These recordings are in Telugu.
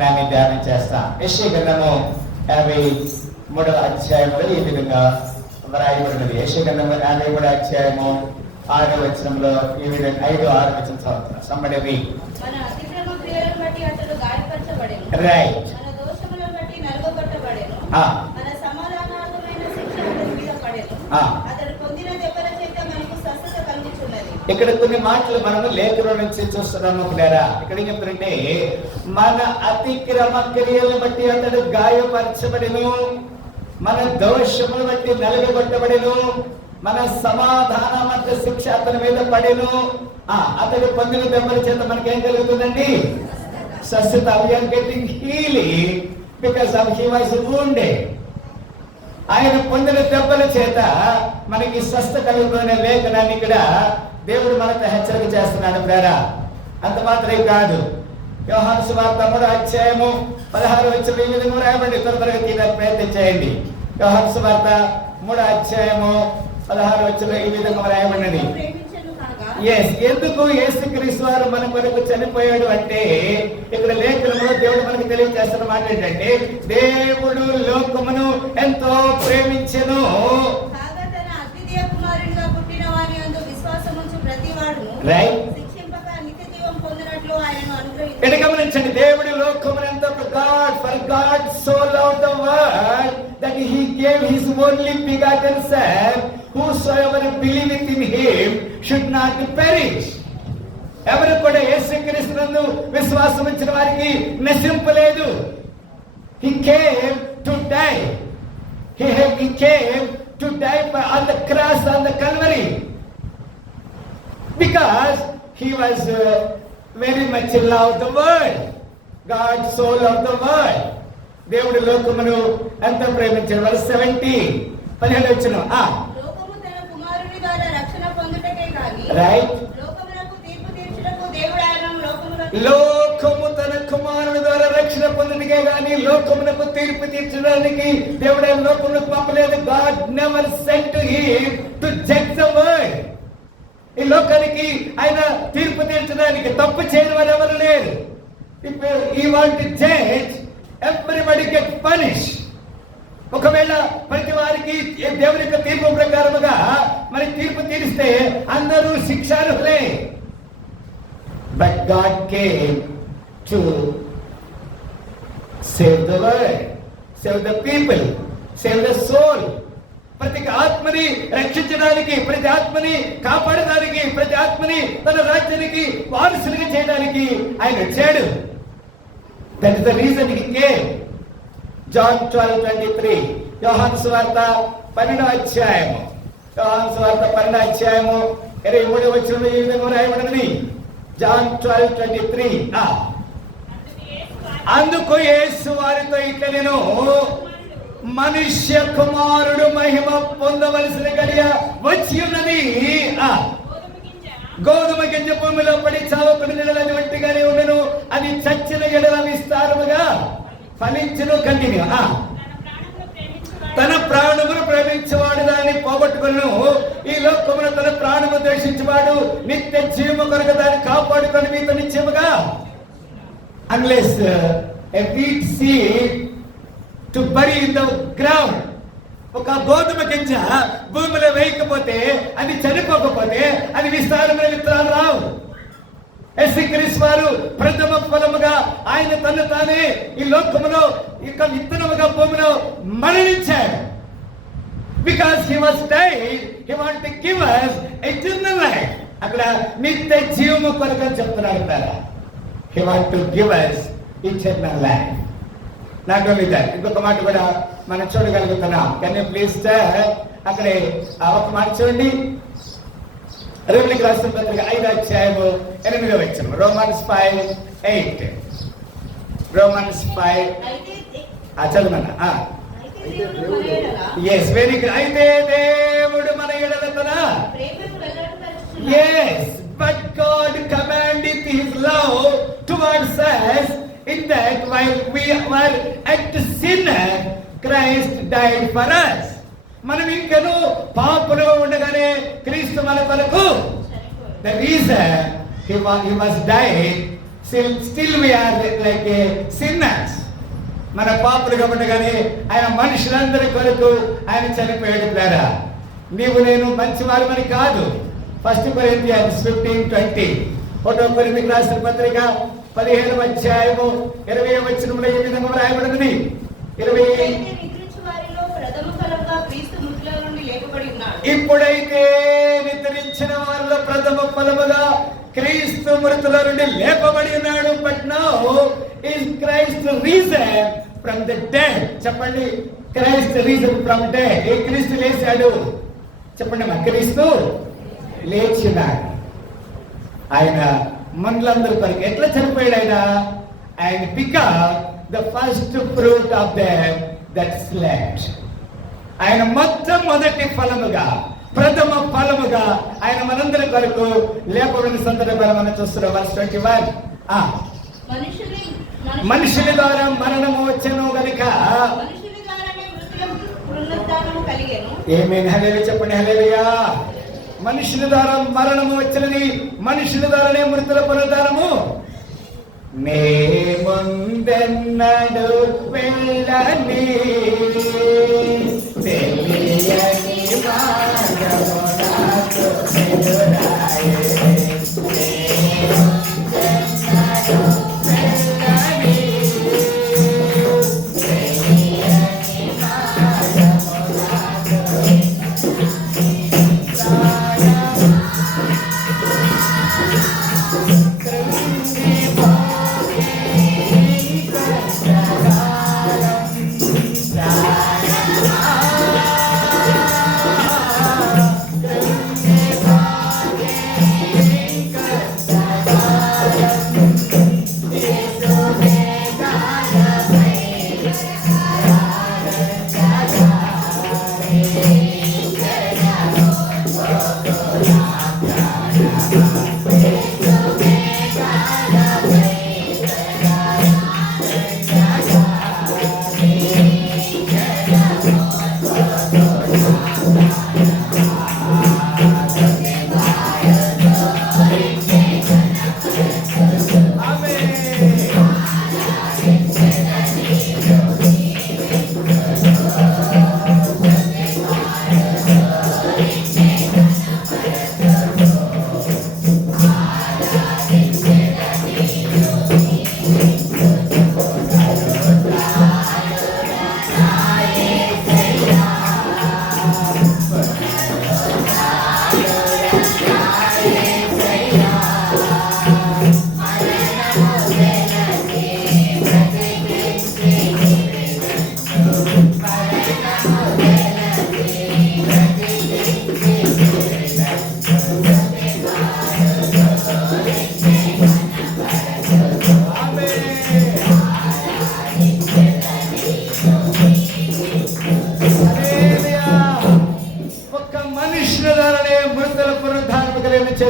లేఖనాన్ని ధ్యానం చేస్తాం. యెషయా గ్రంథము 53వ అధ్యాయంలో ఈ విధంగా వ్రాయబడినది. యెషయా గ్రంథము 53వ అధ్యాయము 6వ వచనంలో ఈ విధంగా 5-6 వచనం చదువుతున్నాం. సంబడి మన అతిక్రమ క్రియలను బట్టి అతడు గాయపరచబడెను. రైట్. మన దోషములను బట్టి నలుగగొట్టబడెను. మన సమాధానార్థమైన శిక్ష అతని మీద పడెను. అతడు పొందిన దెబ్బల చేత మనకు స్వస్థత కలుగుచున్నది. ఇక్కడ కొన్ని మాటలు మనము లేఖనం నుంచి చూస్తున్నాము. ఇక్కడ ఏం చెప్తారంటే, మన అతిక్రమ క్రియలను బట్టి అతడు గాయపరచబడెను, మన దోషములు బట్టి నలుగగొట్టబడెను, మన సమాధానమంత శిక్ష అతని మీద పడెను. అతడు పొందిన దెబ్బల చేత మనకేం కలుగుతుందండి? స్వస్థత. We are getting healing because of he was wounded. ఆయన పొందిన దెబ్బల చేత మనకి స్వస్థ కలుగుతున్న లేఖనాన్ని ఇక్కడ దేవుడు మనతో హెచ్చరిక చేస్తున్నాడు. ప్రేరా అంత మాత్రమే కాదు. యోహాను సువార్త 3వ అధ్యాయము 16వ వచనం ఈ విధంగా రాయబడి త్వరగా తీయడానికి ప్రయత్నం చేయండి. యోహాను సువార్త 3వ అధ్యాయము 16వ వచనం ఈ విధంగా రాయబడినది. ఎందుకు యేసుక్రీస్తు వారు మన కొరకు చనిపోయాడు అంటే, ఇక్కడ లేఖనంలో దేవుడు మనకు తెలియజేస్తున్న మాట ఏంటంటే, దేవుడు లోకమును ఎంతో ప్రేమించెను. గమనించండి, దేవుడు లోకమును ఎంతో for God so loved the world that he gave his only begotten son, whosoever believeth in him should not perish. ఎవరు కూడా యేసుక్రీస్తునందు విశ్వాసం ఉంచిన వారికి నశింపలేదు. He came to die. He came to die on the cross, on the Calvary, because he was very much loved the world. God so loved the world. దేవుడు లోకమును ఎంత ప్రేమించాడు. verse 17 వచనం. లోకము తన కుమారుని ద్వారా రక్షణ పొందుటకే గాని, రైట్, లోకమునకు తీర్పు తీర్చుటకు దేవుడు ఆయనను లోకము తన కుమారుని ద్వారా రక్షణ పొందుటకే గాని లోకమునకు తీర్పు తీర్చడానికి దేవుడు ఆయన లోకమునకు పంపలేదు. God never sent him to judge the world. ఈ లోకానికి ఆయన తీర్పు తీర్చడానికి, తప్పు చేయని వారు ఎవరు లేరు. If he want to judge, everybody get punished. ఒకవేళ ప్రతి వారికి దేవుని యొక్క తీర్పు ప్రకారముగా మరి తీర్పు తీరిస్తే అందరూ శిక్షార్హులే. But God came to save the world, save the people, save the soul. ప్రతి ఆత్మని రక్షించడానికి, ప్రతి ఆత్మని కాపాడడానికి, ప్రతి ఆత్మని తన రాజ్యానికి వారసులుగా చేయడానికి ఆయన వచ్చాడు. That is the reason he came. John 12:23. యోహాను సువార్త 12వ అధ్యాయము, యోహాను సువార్త 12వ అధ్యాయము 23వ వచనంలో ఈ విధంగా రాయబడినది. John 12:23. అందుకు యేసు వారితో ఇట్లా, నేను మనుష్య కుమారుడు మహిమ పొందవలసిన గడియ వచ్చి ఉన్నది. గోధుమ గింజ భూమిలో పడి చావకుడి నీడలని వంటిగానే ఉండను, అది చచ్చిన ఎడల విస్తారముగా ఫలించును. కంటిన్యూ. తన ప్రాణమును ప్రేమించేవాడు దాన్ని పోగొట్టుకును, ఈ లోకమును తన ప్రాణము ద్వేషించేవాడు నిత్య జీవము కొరకు దాన్ని కాపాడుకొని మీతో నిత్యముగా. Unless a wheat seed to bury in the ground, ఒక గోధుమ గింజ భూమిలో వేయకపోతే, అది చనిపోకపోతే అది విస్తారమైన విత్తనాలు రావు. యేసుక్రీస్తు వారు ప్రథమ ఫలముగా ఆయన తను తానే ఈ లోకములో ఇక విత్తనముగా భూమిలో మరణించాడు. Because he was died, he wanted to give us eternal life. అక్కడ నిత్య జీవము కొరకు అని చెప్తున్నారు కదా. He wanted to give us eternal life. Not only that, ఇంకొక మాట కూడా మనం చూడగలుగుతున్నాం. Can you please అక్కడే ఒక మాట చూడండి. రోమీయులకు రాసిన పత్రిక 5వ అధ్యాయము 8వ వచనం. Romans 5:8. Romans 5. చదవమన్నా. Yes, very good. అయితే దేవుడు మన ఎడల తన, yes, but God commanded his love towards us in that while we were at sin, Christ died for us. మనం ఇంకను పాపులుగా ఉండగానే క్రీస్తు మన కొరకు, the reason he was died still we are like a sinners. మన పాపులుగా ఉండగానే ఆయన మనుషులందరి కొరకు ఆయన చనిపోయాడు. ద్వారా నీవు నేను మంచివారమని కాదు. 1 Corinthians 15:20 ఒకటో కొరింథీయులకు రాసిన పత్రిక 15వ అధ్యాయము 20వ వచనంలో ఈ విధంగా రాయబడింది. 20 ఇప్పుడైతే నిద్రించిన వారిలో ప్రథమ ఫలముగా క్రీస్తు మృతుల నుండి లేపబడి ఉన్నాడు. But now is Christ reason from the dead. చెప్పండి, క్రైస్ట్ రీజన్ ఫ్రమ్ డెడ్. ఏ క్రీస్తు లేచాడు చెప్పండి. మా క్రీస్తు లేచినాడు. ఆయన మనలందరి కొరకు ఎట్లా చనిపోయాడు ఆయన? And become the first fruit of them that slept. ఆయన మొట్టమొదటి ఫలముగా, ప్రథమ ఫలముగా ఆయన మనందరి కొరకు లేపబడిన సందర్భాలు మనం చూస్తున్నాం. verse 21 మనుషుని ద్వారా మరణము వచ్చెను గనుక ఆమేన్. హల్లెలూయా చెప్పండి. హల్లెలూయా. మనుషుల ద్వారా మరణము వచ్చినది, మనుషుల ద్వారానే మృతుల పునరుద్ధానము. నే ముందెన్నడు వెళ్ళని తెలియని మార్గము నాకు ఎదురాయే.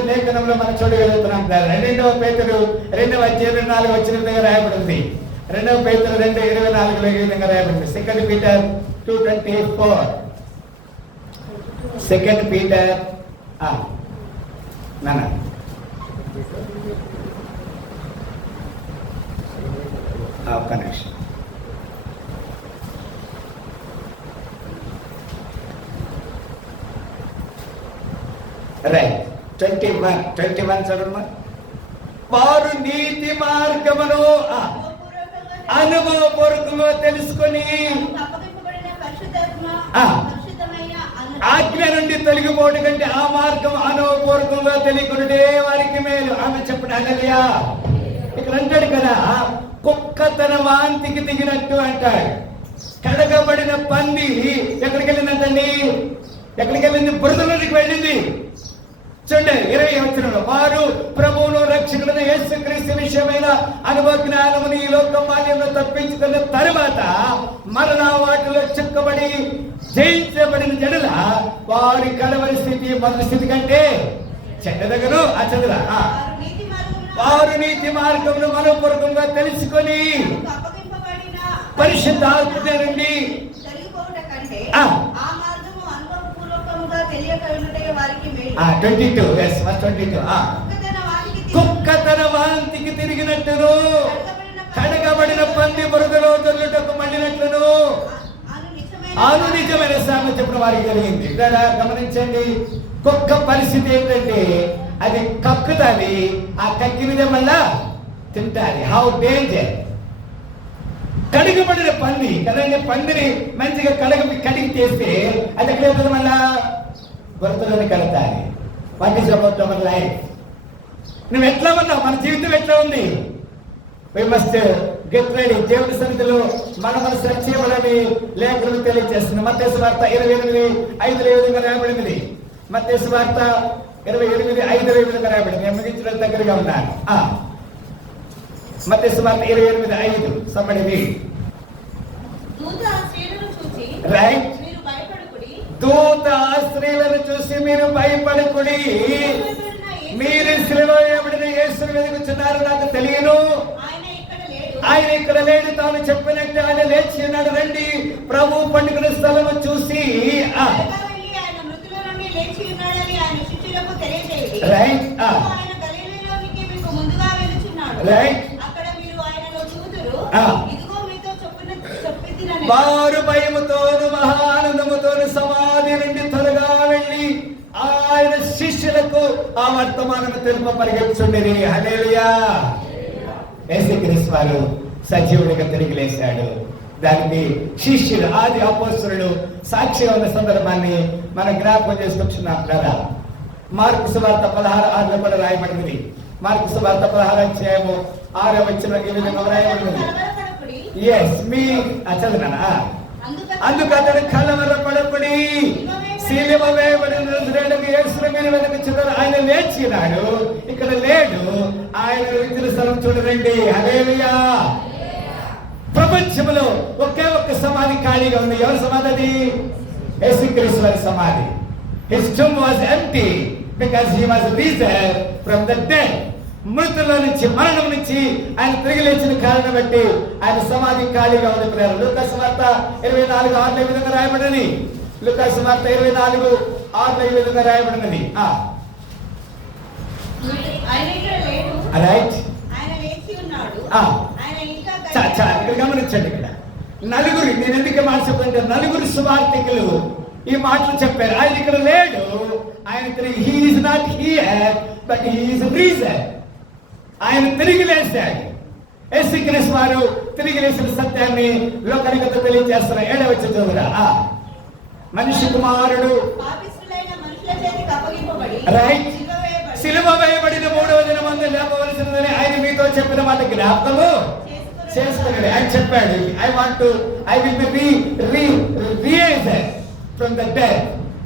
లేఖనంలో మనం చూడగలుగుతున్నాం. 2వ పేతురు 2వ అధ్యాయం 24 వచ్చిన విధంగా రాయబడింది. 2వ పేతురు 2:24 ఈ విధంగా రాయబడింది. 2 Peter 2:24. 2 Peter నాన్న ఒక్క నిమిషం. రైట్ 21 చదవమ్మా. వారు నీతి మార్గమును అనుభవపూర్వకంగా తెలుసుకొని ఆజ్ఞ నుండి తొలగిపోవడం కంటే ఆ మార్గం అనుభవపూర్వకంగా తెలియకుంటే వారికి మేలు. ఆమె చెప్పండి. హల్లెలూయా. ఇక్కడ అంటాడు కదా, కుక్క తన వాంతికి దిగినట్టు అంటాడు. కడగబడిన పంది ఎక్కడికి వెళ్ళిందంటండి? ఎక్కడికి వెళ్ళింది? బురదలోనికి వెళ్ళింది. చూడండి 20వ వచనంలో, వారు ప్రభువును రక్షకుడైన యేసుక్రీస్తు విషయమైన అనుభవ జ్ఞానముని ఈ లోక మాన్యంలో తప్పించుకున్న తరువాత మరణ వాటిలో చిక్కబడి జయించబడిన జడుల వారి కడవరి స్థితి మొదటి స్థితి కంటే చెడ్డదగను. ఆ చదువుల వారు నీతి మార్గమును మనోపూర్వకంగా తెలుసుకొని పరిశుద్ధాత్మ నుండి 22 కుక్క తన వాంతికి తిరిగినట్టును, కడగబడిన పంది బురదలో దొర్లుటకు మళ్ళినట్లును ఆను నిజమైన సామెత చెప్పిన వారికి జరిగింది. ఇక్కడ గమనించండి, కుక్క పరిస్థితి ఏంటంటే అది కక్కుతుంది, ఆ కక్కినదే మళ్ళా తింటాది. How danger. కడిగబడిన పంది కదండి, పందిని మంచిగా కడిగి చేస్తే అది ఎక్కడ వెళ్తుంది, మళ్ళా బురదలోని కడతాది. What is about our life? నువ్వు ఎట్లా ఉన్నావు? మన జీవితం ఎట్లా ఉంది? We must get ready. దేవుని సన్నిధిలో మన సత్యములని లేఖలు తెలియజేస్తున్నాం. మత్తయి సువార్త 28:5 ఏ విధంగా రాయబడింది? మత్తయి సువార్త 28:5 ఏ విధంగా రాయబడింది? నేను ముగించడం దగ్గరగా ఉన్నాను. మత్తయి సువార్త 28:5 సంబడిది. రైట్. దూత స్త్రీలను చూసి మీరు భయపడకుడి, మీరు సిలువ వేయబడిన యేసుని వెతుకుచున్నారు, నాకు తెలియను, ఆయన ఇక్కడ లేడు, తాను చెప్పినట్టు ఆయన లేచి ఉన్నాడు, రండి ప్రభు పండుగ స్థలము చూసి రైట్ రైట్ వారు భయముతోను మహానందముతోను సమాధి నుండి త్వరగా వెళ్ళి ఆయన శిష్యులకు ఆ వర్తమానము తెలుప పరిగెత్తుండేది. హల్లెలూయా. యేసుక్రీస్తు వారు సజీవుడిగా తిరిగి లేశాడు. దానికి శిష్యులు, ఆది అపోస్తలులు సాక్షిగా ఉన్న సందర్భాన్ని మనం జ్ఞాపకం చేసుకొచ్చున్నాం కదా. మార్కు సువార్త 16:6 కూడా రాయబడింది. మార్కు సువార్త 16:6 ఈ విధంగా రాయబడింది. మీ చదివినా? అందుకు అతడు కలవరపడకుడి, సిలువ వేయబడిన యేసుని మీరు వెతుకుచున్నారు, ఆయన లేచినాడు, ఇక్కడ లేడు, ఆయన విద్యుల స్థలం చూడండి. హల్లెలూయా. ప్రపంచంలో ఒకే ఒక్క సమాధి ఖాళీగా ఉంది. ఎవరి సమాధి అది? యేసుక్రీస్తు వారి సమాధి. His tomb was empty because he was risen from the dead. మృతుల నుంచి, మరణం నుంచి ఆయన తిరిగి లేచిన కారణం బట్టి ఆయన సమాధి ఖాళీగా ఉంది. లూకాసు వార్త 24:6 ఈ విధంగా రాయబడినది. లూకాసు వార్త 24:6 ఈ విధంగా రాయబడినది. ఇక్కడ గమనించండి, ఇక్కడ నలుగురు, నేను ఎందుకు మాట చెప్తానంటే నలుగురు సువార్తికులు ఈ మాటలు చెప్పారు. ఆయన ఇక్కడ లేడు, ఆయన తిరిగి, he is not here but he is risen. ఆయన తిరిగి లేచాడు. యేసుక్రీస్తు వారు తిరిగి లేచిన సత్యాన్ని లోకానికి తెలియజేస్తున్నారు. 7వ వచనం చదువురా. మనిషి కుమారుడు రైట్ సిలువ వేయబడిన 3వ దినమందు లేపవలసినదని ఆయన మీతో చెప్పిన మాట జ్ఞాపకము చేసుకున్నాడు. ఆయన చెప్పాడు, I will be raised from the dead.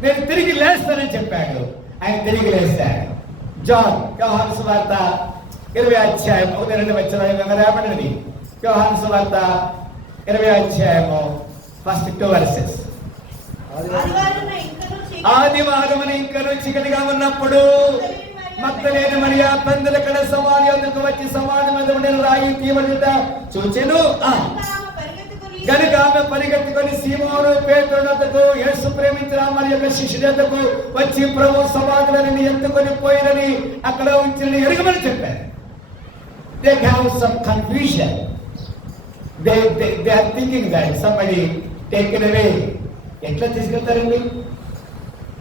నేను తిరిగి లేస్తానని చెప్పాడు. ఆయన తిరిగి లేస్తాడు. యోహాను సువార్త 20:1-2 రాయబడినది. యోహాను సువార్త 20 ఫస్ట్ 2 వర్సెస్. ఆదివారం ఇంకను చీకటిగా ఉన్నప్పుడు మగ్దలేని మరియ పందుల కడ సమాధి వద్దకు వచ్చి సమాధి మీద ఉండిన రాయి తీయబడుట చూచెను. కనుక ఆమె పరిగెత్తుకొని సీమోను పేతురు వద్దకు, యేసు ప్రేమించిన మరి యొక్క శిష్యుల వద్దకు వచ్చి ప్రభు సమాధులను ఎత్తుకొని పోయినని అక్కడ ఉంచిన ఎరుగమని చెప్పారు. They have some confusion. They are thinking that somebody taken away. ఎట్లా తీసుకెళ్తారండి?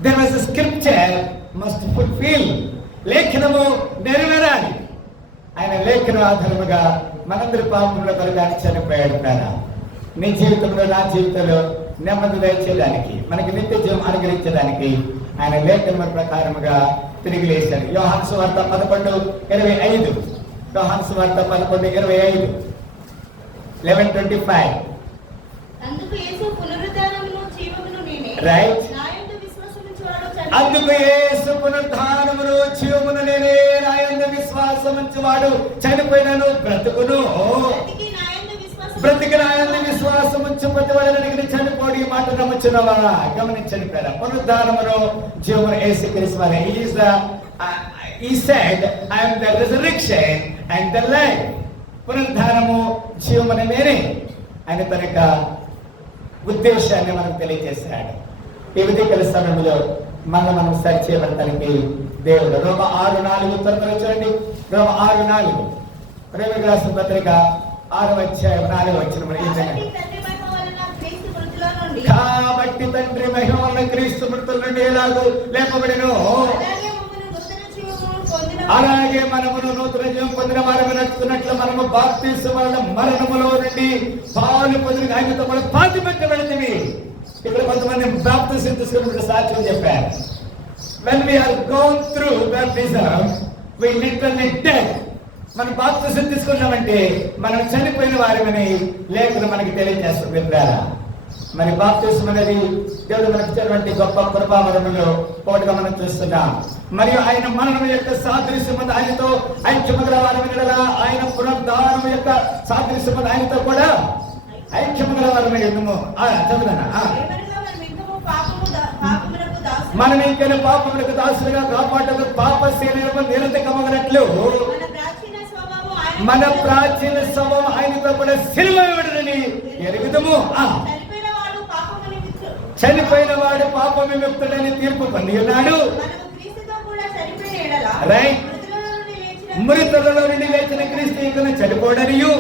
There was a scripture must fulfill. లేఖనము నెరవేరాలి. ఆయన లేఖన ఆధారముగా మనందరి పాపముల కొరకు చనిపోయాడు. నీ జీవితంలో, నా జీవితంలో నెమ్మది దయచేయడానికి, మనకి నిత్య జీవం అనుగ్రహించడానికి ఆయన లేఖన ప్రకారముగా తిరిగి లేచాడు. యోహాను సువార్త 11:25. యోహాను సువార్త 11:25 11:25. రైట్. అందుకు యేసు పునరుద్ధానమును జీవమును నేనే, నా యందు విశ్వాసముంచువాడు చనిపోయినను బ్రతుకును, బ్రతికి నా యందు విశ్వాసముంచు ప్రతివాడు చనిపోడి మాట నమ్ముచున్నవా? గమనించండి పేర, పునరుద్ధానమును జీవమును యేసుక్రీస్తు వారే. He said, I am the resurrection and the life. పునరుద్ధానము జీవమును నేనే అని తన యొక్క ఉద్దేశాన్ని మనకు తెలియజేశాడు. ఈ ఉదయకాల సమయంలో మనం సరి చేయబడటానికి దేవుడు. రోమ 6:4 త్వరగా చూడండి. రోమ 6:4 రోమీయులకు రాసిన పత్రిక 6వ అధ్యాయం 4వ వచనం. కాబట్టి తండ్రి మహిమ వలన క్రీస్తు మృతుల నుండి ఎలాగూ లేపబడెను, అలాగే మనమును నూతన జీవం పొందిన వారము నడుచుకున్నట్లు మనము బాప్తిస్మము వలన మరణములో నుండి పాలు పొందిన ఆయనతో కూడా పాతి పెట్టబడితిమి. ఇక్కడ కొంతమంది బాప్తిస్మం తీసుకున్నప్పుడు సాక్ష్యం చెప్పారు. When we are going through baptism, we literally dead. మనం బాప్తిస్మం తీసుకున్నామంటే మనం చనిపోయిన వారమని లేఖనం మనకి తెలియజేస్తుంది. మిత్రులారా, మరి బాప్తిస్మం అనేది దేవుడు మనకి ఇచ్చినటువంటి గొప్ప కృపావరములో ఒకటిగా మనం చూస్తున్నాం. మరియు ఆయన మరణం యొక్క సాదృశ్యం ఆయనతో ఐక్యముగా వారమైన, ఆయన పునరుద్ధానం యొక్క సాదృశ్యం ఆయనతో కూడా ఐక్యముగా వారమైన చదువునా. మనం ఇంకా పాపములకు దాసులుగా కాపాడకు పాప శరీరము నిరతకమగినట్లు మన ప్రాచీన స్వభావం ఆయనతో కూడా సిలువబడినని ఎరుగుదము. చనిపోయిన వాడు పాప విముక్తుడని తీర్పు పొంది ఉన్నాడు. రైట్. మృతులలో నుండి లేచిన క్రీస్తు ఇంకను చనిపోడనియు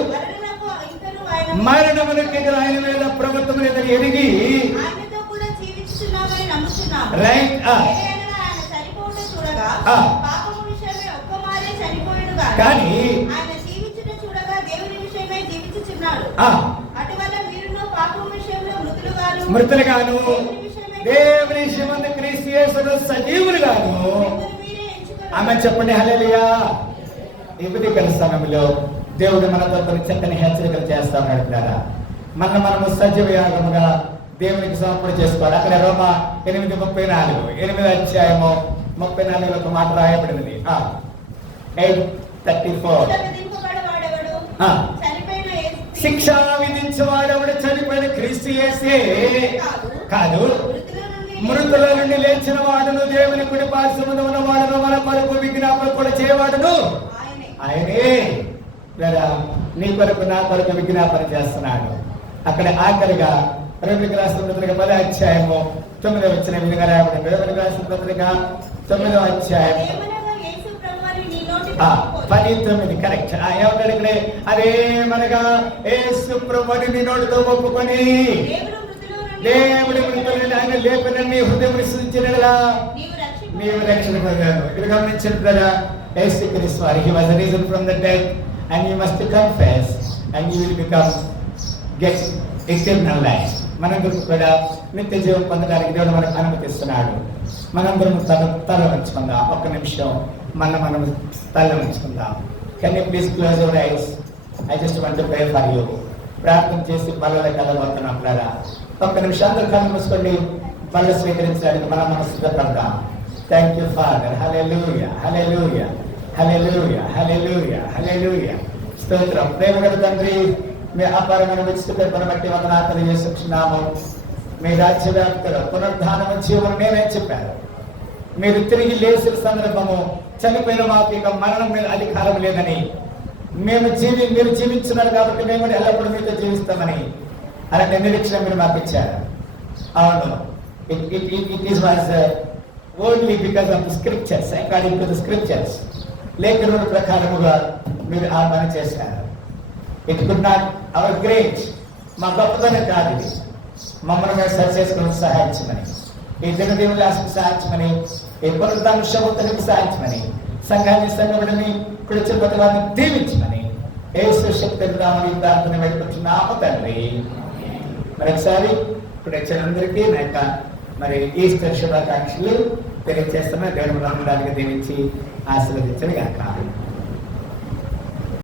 మరణమునకు ఆయన మీద ప్రభుత్వం లేదని ఎరిగి రైట్. కానీ మృతులుగాను దేవుని విషయమందు క్రీస్తు యేసులో సజీవులుగాను. ఆమె చెప్పండి హల్లెలూయా. ఇప్పుడు ఇక్కడ సమయంలో దేవుడు మనతో కొన్ని చక్కని హెచ్చరికలు చేస్తా ఉన్నాడు. మనము సజీవ యాగముగా దేవునికి సమర్పణ చేసుకోవాలి. అక్కడ రోమా 8:34 8వ అధ్యాయము 34 ఒక మాట రాయబడినది. 8:34 శిక్ష విధించేవాడెవడు చనిపోయిన క్రీస్తు యేసే కాదు, మృతుల నుండి లేచిన వాడును దేవుని కుడి పార్శ్వమున ఉన్నవాడును మన కొరకు విజ్ఞాపన కూడా చేయవాడును ఆయనే. నీ కొరకు నా కొరకు విజ్ఞాపన చేస్తున్నాడు. అక్కడ ఆఖరిగా రోమీయులకు రాసిన పత్రిక 10వ అధ్యాయము 9వ వచనం విధంగా రాయబడింది. రోమీయులకు రాసిన పత్రిక 9వ అధ్యాయం 10:9 కరెక్ట్. ఏమంటాడు ఇక్కడే? అదే మనగా యేసు ప్రభువుని నీ నోటితో ఒప్పుకొని దేవుడి మృతుల నుండి ఆయన లేపనని హృదయం విశ్వసించినలా నీవు రక్షణ పొందాను. ఇక్కడ గమనించండి కదా, యేసు క్రీస్తు వారు he was risen from the dead and you must confess and you will become get eternal life. మనందరూ కూడా నిత్య జీవం పొందడానికి దేవుడు మనకు అనుమతిస్తున్నాడు. మనందరం తల వంచుకుందాం. ఒక్క నిమిషం మనం తల వంచుకుందాం. Can you please close your eyes? I just want to pray for you. ప్రార్థన చేసి బలలో కలబోతున్నాం కదా. ఒక్క నిమిషం అందరూ కళ్ళు మూసుకోండి. బలలో స్వీకరించడానికి మనం సిద్ధపడదాం. Thank you father. Hallelujah, hallelujah, hallelujah, hallelujah, hallelujah. స్తోత్రం. ప్రేమగల తండ్రి, మీ అపారమైన విస్తృతిని బట్టి వందనాలు తెలియజేస్తున్నాము. మీ రాజ్యవ్యాప్తిలో పునరుద్ధానం జీవనం నేనే చెప్పారు. మీరు తిరిగి లేచిన సందర్భము చనిపోయిన మాకు ఇక మరణం మీద అధికారం లేదని, మీరు జీవించున్నారు కాబట్టి మేము ఎల్లప్పుడూ మీతో జీవిస్తామని అలాంటి నిరీక్షణ మీరు మాకు ఇచ్చారు. అవును, it is was only because of the scriptures, according to the scriptures. లేఖనుల ప్రకారముగా మీరు ఆ పని చేశారు. It could not our great, మా గొప్పతనే కాదు ఇది. మమ్మల్ని మేము సరి చేసుకుని సహాయించమని, ఈ దినదీవులు సహాయించమని, ఈ పునరుద్ధాన శోభతనికి సహాయించమని, సంఘాన్ని సంఘముడిని కుడిచిన ప్రతి వారిని దీవించమని యేసు శక్తి రామని ప్రార్థన పెట్టుకుంటున్నాము తండ్రి. మరొకసారి ఇప్పుడు వచ్చిన అందరికీ నా యొక్క మరి ఈస్టర్ శుభాకాంక్షలు తెలియజేస్తున్నా. దేవుడు మనందరికీ దీవించి ఆశీర్వదించను గాక.